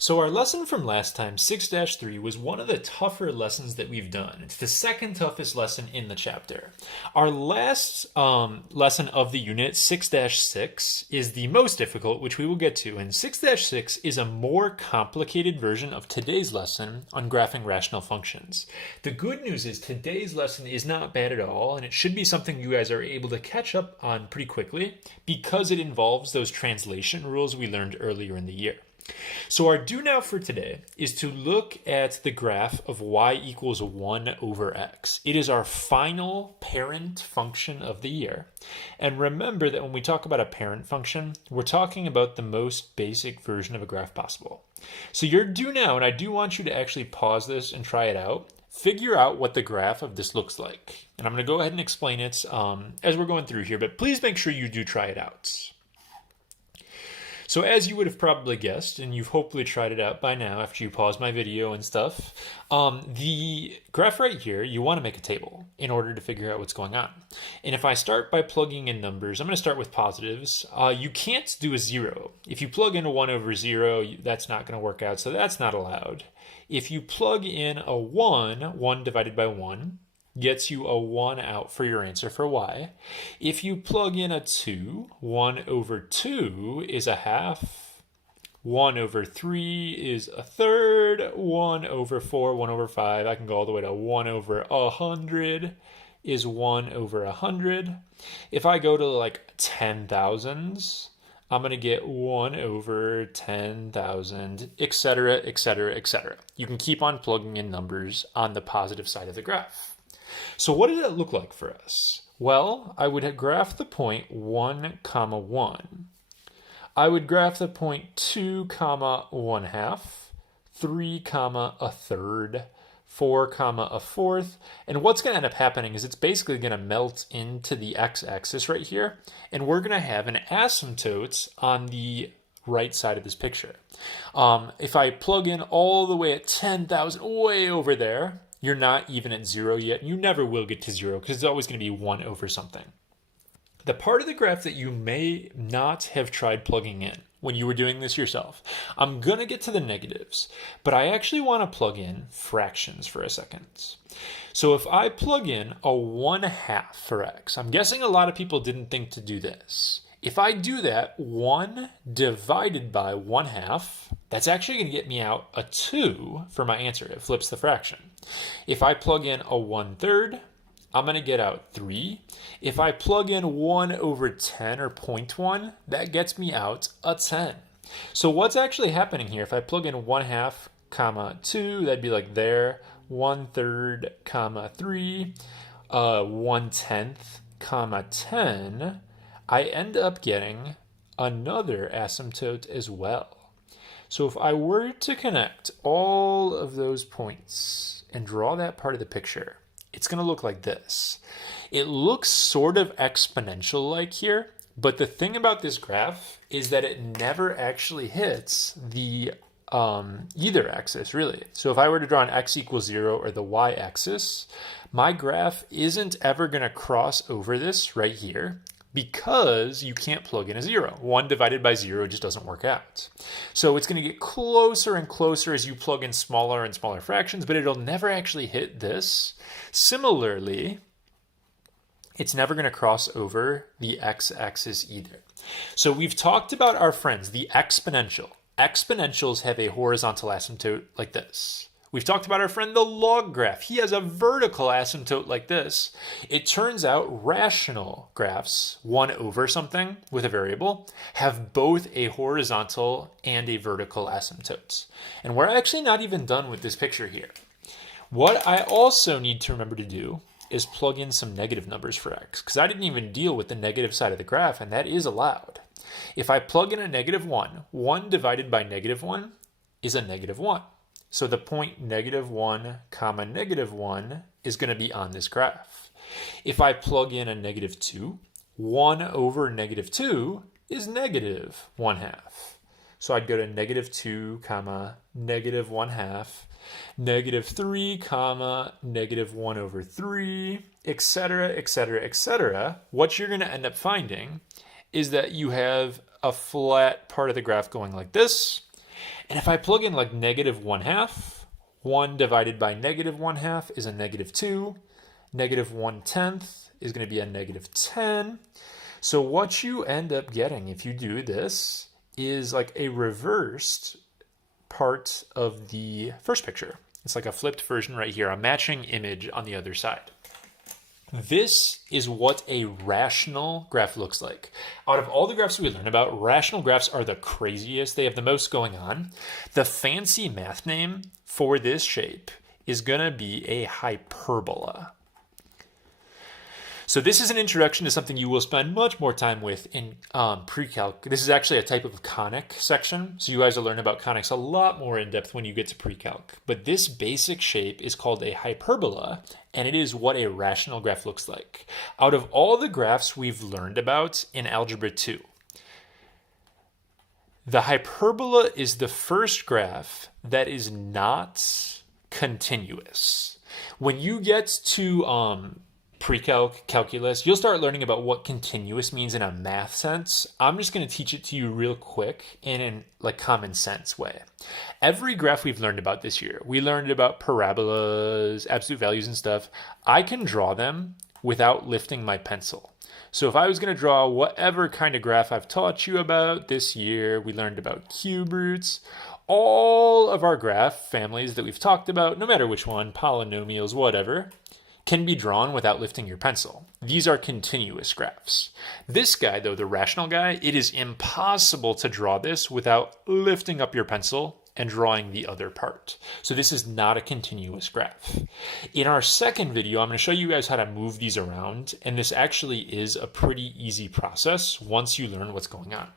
So our lesson from last time, 6-3, was one of the tougher lessons that we've done. It's the second toughest lesson in the chapter. Our last lesson of the unit, 6-6, is the most difficult, which we will get to. And 6-6 is a more complicated version of today's lesson on graphing rational functions. The good news is today's lesson is not bad at all, and it should be something you guys are able to catch up on pretty quickly because it involves those translation rules we learned earlier in the year. So our do now for today is to look at the graph of y equals 1 over x. It is our final parent function of the year. And remember that when we talk about a parent function, we're talking about the most basic version of a graph possible. So your do now, and I do want you to actually pause this and try it out, figure out what the graph of this looks like. And I'm going to go ahead and explain it as we're going through here, but please make sure you do try it out. So as you would have probably guessed, and you've hopefully tried it out by now after you pause my video and stuff, the graph right here, you want to make a table in order to figure out what's going on. And if I start by plugging in numbers, I'm going to start with positives. You can't do a 0. If you plug in a 1 over 0, that's not going to work out, so that's not allowed. If you plug in a 1 divided by 1, gets you a 1 out for your answer for y. If you plug in a 2, 1 over 2 is a half. 1 over 3 is a third. 1 over 4, 1 over 5, I can go all the way to 1 over 100 is 1 over 100. If I go to like 10,000s, I'm going to get 1 over 10,000, etc., etc., etc. You can keep on plugging in numbers on the positive side of the graph. So what did it look like for us? Well, I would graph the point 1, 1. I would graph the point 2, 1 half, 3, a third, 4, a fourth. And what's going to end up happening is it's basically going to melt into the x-axis right here. And we're going to have an asymptote on the right side of this picture. If I plug in all the way at 10,000, way over there, you're not even at 0 yet. You never will get to 0 because it's always going to be 1 over something. The part of the graph that you may not have tried plugging in when you were doing this yourself, I'm going to get to the negatives, but I actually want to plug in fractions for a second. So if I plug in a 1 half for x, I'm guessing a lot of people didn't think to do this. If I do that, 1 divided by 1 half, that's actually going to get me out a 2 for my answer. It flips the fraction. If I plug in a 1/3, I'm going to get out 3. If I plug in 1 over 10 or 0.1, that gets me out a 10. So what's actually happening here? If I plug in 1 half, 2, that'd be like there, 1/3, 3, 1/10, 10, I end up getting another asymptote as well. So if I were to connect all of those points and draw that part of the picture, it's going to look like this. It looks sort of exponential-like here, but the thing about this graph is that it never actually hits the either axis, really. So if I were to draw an x equals 0 or the y-axis, my graph isn't ever going to cross over this right here, because you can't plug in a 0. 1 divided by 0 just doesn't work out. So it's going to get closer and closer as you plug in smaller and smaller fractions, but it'll never actually hit this. Similarly, it's never going to cross over the x-axis either. So we've talked about our friends, the exponential. Exponentials have a horizontal asymptote like this. We've talked about our friend the log graph. He has a vertical asymptote like this. It turns out rational graphs, 1 over something with a variable, have both a horizontal and a vertical asymptotes. And we're actually not even done with this picture here. What I also need to remember to do is plug in some negative numbers for x, because I didn't even deal with the negative side of the graph, and that is allowed. If I plug in a -1, 1 divided by -1 is a -1. So the point -1, -1 is going to be on this graph. If I plug in a -2, 1 over -2 is -1 half. So I'd go to -2, -1 half, -3, -1 over 3, etc., etc., etc. What you're going to end up finding is that you have a flat part of the graph going like this, And if I plug in like negative 1/2, 1 divided by negative 1/2 is a negative 2. Negative 1/10 is going to be a negative 10. So what you end up getting if you do this is like a reversed part of the first picture. It's like a flipped version right here, a matching image on the other side. This is what a rational graph looks like. Out of all the graphs we learn about, rational graphs are the craziest. They have the most going on. The fancy math name for this shape is going to be a hyperbola. So this is an introduction to something you will spend much more time with in pre-calc. This is actually a type of conic section, so you guys will learn about conics a lot more in depth when you get to pre-calc. But this basic shape is called a hyperbola, and it is what a rational graph looks like. Out of all the graphs we've learned about in Algebra 2, the hyperbola is the first graph that is not continuous. When you get to pre-calc calculus, you'll start learning about what continuous means in a math sense. I'm just going to teach it to you real quick in a like common sense way. Every graph we've learned about this year, we learned about parabolas, absolute values and stuff. I can draw them without lifting my pencil. So if I was going to draw whatever kind of graph I've taught you about this year, we learned about cube roots, all of our graph families that we've talked about, no matter which one, polynomials, whatever, can be drawn without lifting your pencil. These are continuous graphs. This guy, though, the rational guy, it is impossible to draw this without lifting up your pencil and drawing the other part. So this is not a continuous graph. In our second video, I'm going to show you guys how to move these around, and this actually is a pretty easy process once you learn what's going on.